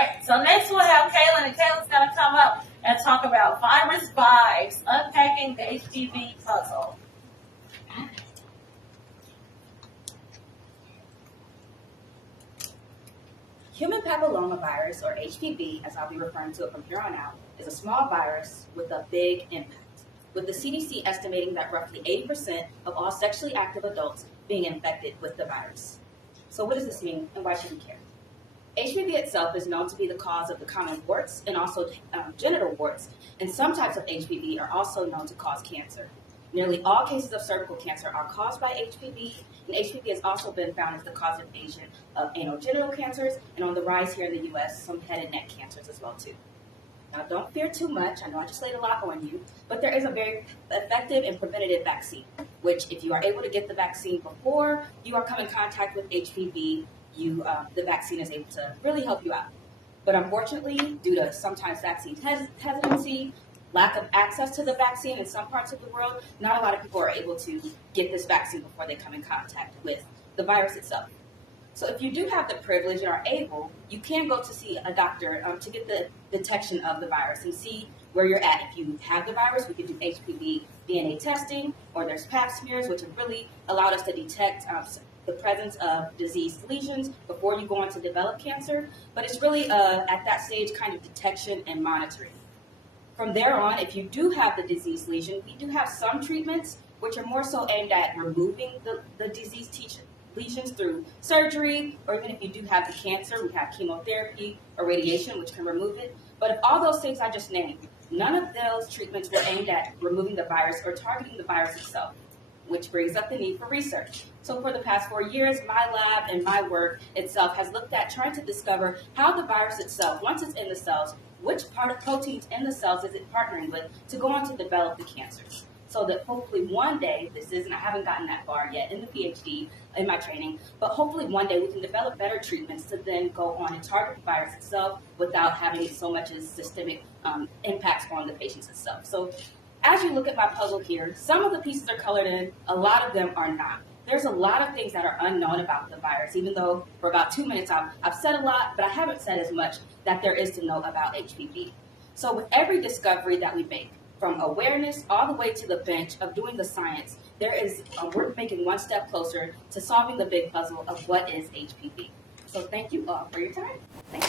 right, so next we'll have Caylin, and Kaylin's going to come up and talk about virus vibes, unpacking the HPV puzzle. Human papillomavirus, or HPV, as I'll be referring to it from here on out, is a small virus with a big impact, with the CDC estimating that roughly 80% of all sexually active adults being infected with the virus. So what does this mean, and why should we care? HPV itself is known to be the cause of the common warts and also genital warts, and some types of HPV are also known to cause cancer. Nearly all cases of cervical cancer are caused by HPV, and HPV has also been found as the causative agent of anogenital cancers, and on the rise here in the U.S., some head and neck cancers as well too. Now don't fear too much, I know I just laid a lot on you, but there is a very effective and preventative vaccine, which if you are able to get the vaccine before you are come in contact with HPV, the vaccine is able to really help you out. But unfortunately, due to sometimes vaccine hesitancy, lack of access to the vaccine in some parts of the world, not a lot of people are able to get this vaccine before they come in contact with the virus itself. So if you do have the privilege and are able, you can go to see a doctor to get the detection of the virus and see where you're at. If you have the virus, we can do HPV DNA testing, or there's pap smears, which have really allowed us to detect the presence of diseased lesions before you go on to develop cancer. But it's really at that stage kind of detection and monitoring. From there on, if you do have the diseased lesion, we do have some treatments which are more so aimed at removing the diseased lesions through surgery, or even if you do have the cancer, we have chemotherapy or radiation which can remove it. But if all those things I just named, none of those treatments were aimed at removing the virus or targeting the virus itself, which brings up the need for research. So for the past 4 years, my lab and my work itself has looked at trying to discover how the virus itself, once it's in the cells, which part of proteins in the cells is it partnering with to go on to develop the cancers. So that hopefully one day, I haven't gotten that far yet in the PhD, in my training, but hopefully one day we can develop better treatments to then go on and target the virus itself without having so much as systemic impacts on the patients itself. So as you look at my puzzle here, some of the pieces are colored in, a lot of them are not. There's a lot of things that are unknown about the virus, even though for about 2 minutes I've said a lot, but I haven't said as much that there is to know about HPV. So with every discovery that we make, from awareness all the way to the bench of doing the science, we're making one step closer to solving the big puzzle of what is HPV. So thank you all for your time. Thanks.